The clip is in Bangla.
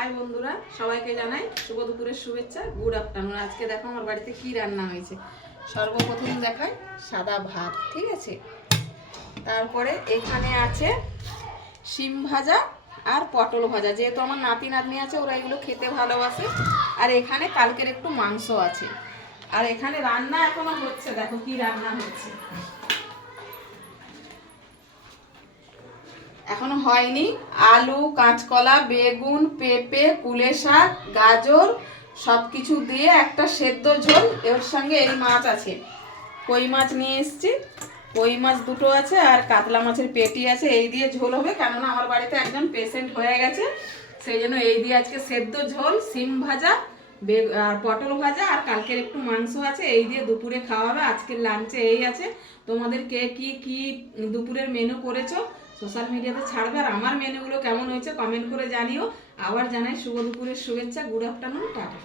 হাই বন্ধুরা, সবাইকে জানাই শুভ দুপুরের শুভেচ্ছা, গুড আফটারনুন। আজকে দেখো আমার বাড়িতে কি রান্না হয়েছে। সর্বপ্রথম দেখাই সাদা ভাত, ঠিক আছে। তারপরে এখানে আছে শিম ভাজা আর পটল ভাজা, যেহেতু আমার নাতি নাতনি আছে, ওরা এগুলো খেতে ভালোবাসে। আর এখানে কালকের একটু মাংস আছে। আর এখানে রান্না এখনো হচ্ছে, দেখো কি রান্না হচ্ছে, এখনো হয়নি। আলু, কাঁচকলা, বেগুন, পেঁপে, কুলে শাক, গাজর সব কিছু দিয়ে একটা সেদ্ধ ঝোল। এর সঙ্গে এই মাছ আছে, কই মাছ নিয়ে এসেছি, কই মাছ দুটো আছে আর কাতলা মাছের পেটি আছে। এই দিয়ে ঝোল হবে, কেননা আমার বাড়িতে একজন পেশেন্ট হয়ে গেছে, সেই জন্য এই দিয়ে আজকে সেদ্ধ ঝোল, সিম ভাজা, আর পটল ভাজা আর কালকের একটু মাংস আছে, এই দিয়ে দুপুরে খাওয়া হবে। আজকের লাঞ্চে এই আছে। তোমাদের কে কি কি দুপুরের মেনু করেছো সোশ্যাল মিডিয়াতে ছাড়বে, আর আমার মেনুগুলো কেমন হয়েছে কমেন্ট করে জানিও। আবার জানাই শুভ দুপুরের শুভেচ্ছা, গুড আফটারনুন, টাটা।